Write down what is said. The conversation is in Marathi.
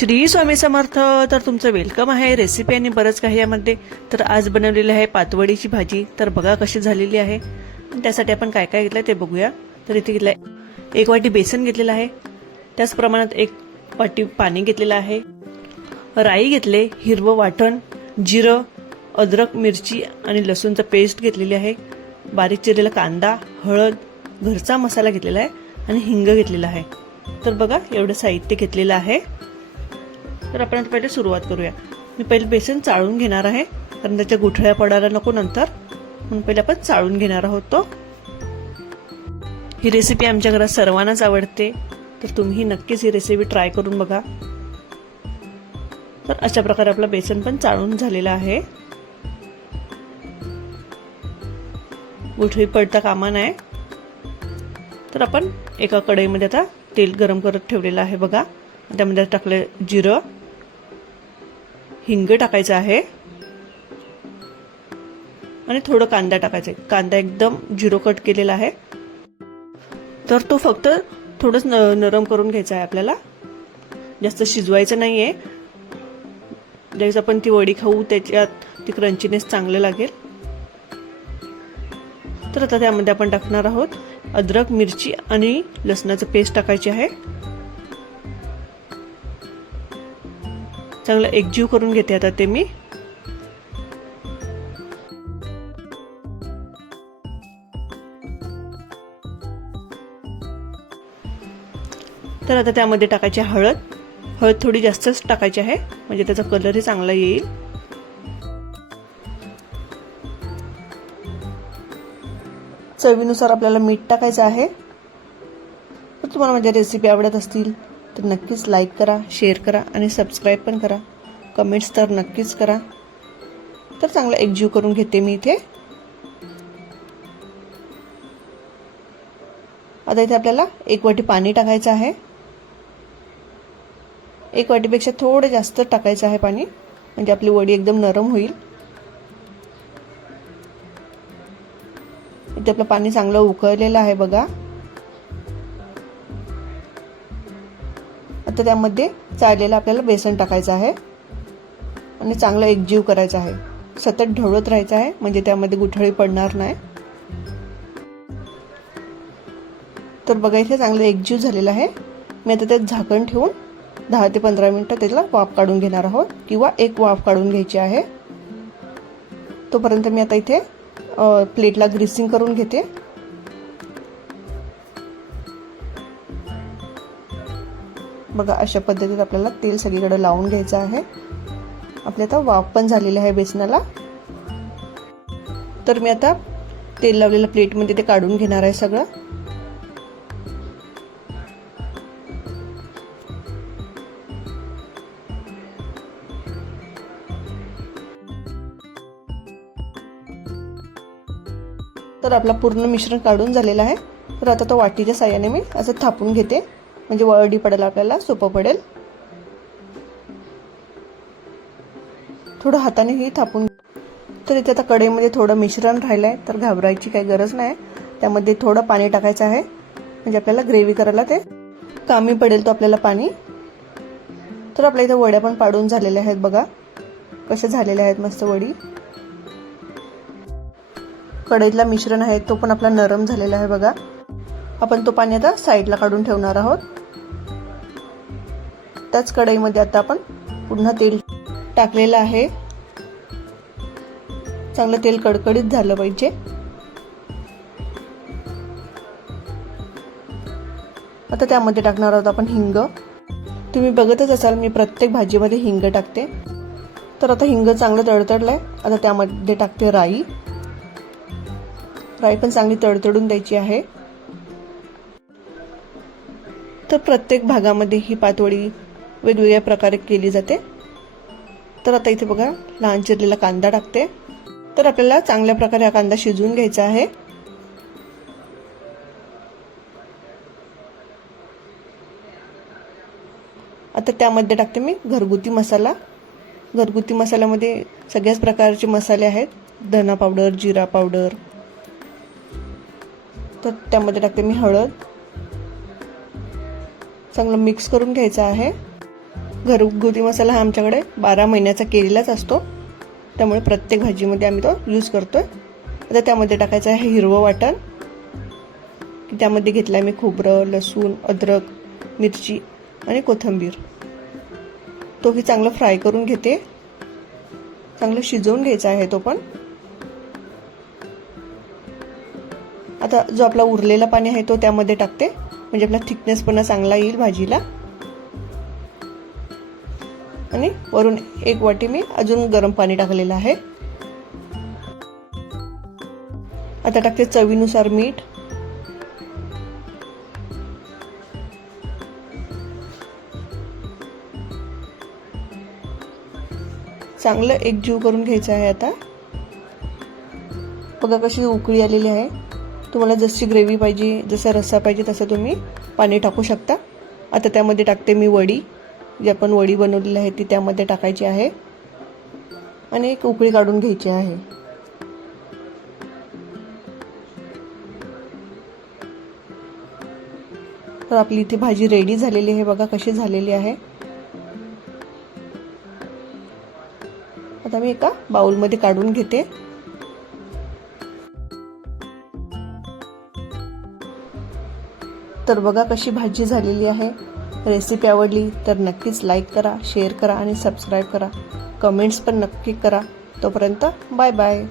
श्री स्वामी समर्थ. तर तुमचं वेलकम आहे रेसिपी आणि बरंच काही यामध्ये. तर आज बनवलेली आहे पातवडीची भाजी. तर बघा कशी झालेली आहे. त्यासाठी आपण काय काय घेतलं ते बघूया. तर इथे घेतलंय 1 वाटी बेसन घेतलेलं आहे, त्याच प्रमाणात 1 वाटी पाणी घेतलेलं आहे, राई घेतले, हिरवं वाटण, जिरं, अद्रक, मिरची आणि लसूणचं पेस्ट घेतलेली आहे, बारीक चिरलेला कांदा, हळद, घरचा मसाला घेतलेला आहे आणि हिंग घेतलेला आहे. तर बघा एवढं साहित्य घेतलेलं आहे. तर आपण पहिले सुरुवात करूया. मी पहिले बेसन चाळून घेणार आहे, कारण त्याच्या गुठळ्या पडायला नको नंतर, म्हणून पहिले आपण चाळून घेणार आहोत. तो ही रेसिपी आमच्या घरात सर्वांनाच आवडते, तर तुम्ही नक्कीच ही रेसिपी ट्राय करून बघा. तर अशा प्रकारे आपलं बेसन पण चाळून झालेलं आहे. गुठळी पडता कामा नये. तर आपण एका कढईमध्ये आता तेल गरम करत ठेवलेलं आहे बघा. त्यामध्ये टाकले जिरं, हिंग टाकायचं आहे आणि थोडं कांदा टाकायचा. कांदा एकदम जिरो कट केलेला आहे, तर तो फक्त थोडंच नरम करून घ्यायचा आहे आपल्याला, जास्त शिजवायचं नाहीये. ज्यावेळेस आपण ती वडी खाऊ त्याच्यात ती क्रंचीनेस चांगलं लागेल. तर आता त्यामध्ये आपण टाकणार आहोत अद्रक, मिरची आणि लसणाचं पेस्ट टाकायची आहे. चांगलं एकजीव करून घेते आता ते मी. तर आता त्यामध्ये टाकायची हळद. हळद थोडी जास्तच टाकायची आहे, म्हणजे त्याचा कलरही चांगला येईल. चवीनुसार आपल्याला मीठ टाकायचं आहे. तर तुम्हाला माझ्या रेसिपी आवडत असतील तर नक्कीच लाईक करा, शेअर करा आणि सबस्क्राईब पण करा. कमेंट्स तर नक्कीच करा. तर चांगलं एकजीव करून घेते मी इथे. आता इथे आपल्याला 1 वाटी पाणी टाकायचं आहे. 1 वाटीपेक्षा थोडं जास्त टाकायचं आहे पाणी, म्हणजे आपली वडी एकदम नरम होईल. इथे आपलं पाणी चांगलं उकळलेलं आहे बघा. आता त्यामध्ये चाळलेलं आपल्याला बेसन टाकायचं आहे आणि चांगलं एकजीव करायचं आहे. सतत ढवळत राहायचं आहे, म्हणजे त्यामध्ये गुठळी पडणार नाही. तर बघा इथे चांगलं एकजीव झालेलं आहे. मी आता त्यात झाकण ठेवून 10 ते 15 मिनिटं त्याला वाफ काढून घेणार आहोत, किंवा 1 वाफ काढून घ्यायची आहे. तोपर्यंत मी आता इथे प्लेटला ग्रीसिंग करून घेते. बघा अशा पद्धतीत आपल्याला तेल सगळीकडे लावून घ्यायचं आहे. आपल्या आता वाफ पण झालेली आहे बेसनाला. तर मी आता तेल लावलेल्या प्लेटमध्ये ते काढून घेणार आहे सगळं. तर आपला पूर्ण मिश्रण काढून झालेलं आहे. तर आता तो वाटीच्या साहाय्याने मी असं थापून घेते, म्हणजे वळडी पडायला आपल्याला सोपं पडेल. थोडं हातानेही थापून. तर इथे आता कढईमध्ये थोडं मिश्रण राहिलंय, तर घाबरायची काही गरज नाही. त्यामध्ये थोडं पाणी टाकायचं आहे, म्हणजे आपल्याला ग्रेव्ही करायला ते कामी पडेल तो आपल्याला पाणी. तर आपल्या इथे वड्या पण पाडून झालेल्या आहेत बघा, कशा झालेल्या आहेत मस्त वडी. कढईतला मिश्रण आहे तो पण आपला नरम झालेला आहे बघा. आपण तो पाणी आता साईडला काढून ठेवणार आहोत. त्याच कढईमध्ये आता आपण पुन्हा तेल टाकलेलं आहे. चांगलं तेल कडकडीत झालं पाहिजे. आता त्यामध्ये टाकणार आहोत आपण हिंग. तुम्ही बघतच असाल मी प्रत्येक भाजीमध्ये हिंग टाकते. तर आता हिंग चांगलं तडतडलंय. आता त्यामध्ये टाकते राई. राई पण चांगली तडतडून द्यायची आहे. तर प्रत्येक भागामध्ये ही पातवडी वेगवेगळ्या प्रकारे केली जाते. तर आता इथे बघा लहान चिरलेला कांदा टाकते. तर आपल्याला चांगल्या प्रकारे हा कांदा शिजवून घ्यायचा आहे. आता त्यामध्ये टाकते मी घरगुती मसाला. घरगुती मसाल्यामध्ये सगळ्याच प्रकारचे मसाले आहेत. धना पावडर, जिरा पावडर. तर त्यामध्ये टाकते मी हळद. चांगलं मिक्स करून घ्यायचं आहे. घरगुती मसाला हा आमच्याकडे 12 महिन्याचा केलेलाच असतो, त्यामुळे प्रत्येक भाजीमध्ये आम्ही तो यूज करतोय. आता त्यामध्ये टाकायचं आहे हिरवं वाटण. त्यामध्ये घेतलं आहे मी खोबरं, लसूण, अद्रक, मिरची आणि कोथिंबीर. तोही चांगलं फ्राय करून घेते. चांगलं शिजवून घ्यायचा आहे तो पण. आता जो आपला उरलेला पाणी आहे तो त्यामध्ये टाकते, म्हणजे आपला थिकनेस पण चांगला येईल भाजीला. आणि वरून 1 वाटी मी अजून गरम पाणी टाकलेलं आहे. आता टाकते चवीनुसार मीठ. चांगलं एकजीव करून घ्यायचं आहे. आता बघा कशी उकळी आलेली आहे. तुम्हाला जशी ग्रेव्ही पाहिजे, जसा रस्सा पाहिजे तसं तुम्ही पाणी टाकू शकता. आता त्यामध्ये टाकते मी वडी. जी आपण वडी बनवलेली आहे ती त्यामध्ये टाकायची आहे आणि एक उकळी काढून घ्यायची आहे. तर आपली इथे भाजी रेडी झालेली आहे. बघा कशी झालेली आहे. आता मी एका बाउलमध्ये काढून घेते. तर बघा कशी भाजी झालेली आहे. रेसिपी आवडली तर नक्कीच लाईक करा, शेअर करा आणि सबस्क्राईब करा. कमेंट्स पण नक्की करा. तोपर्यंत बाय बाय.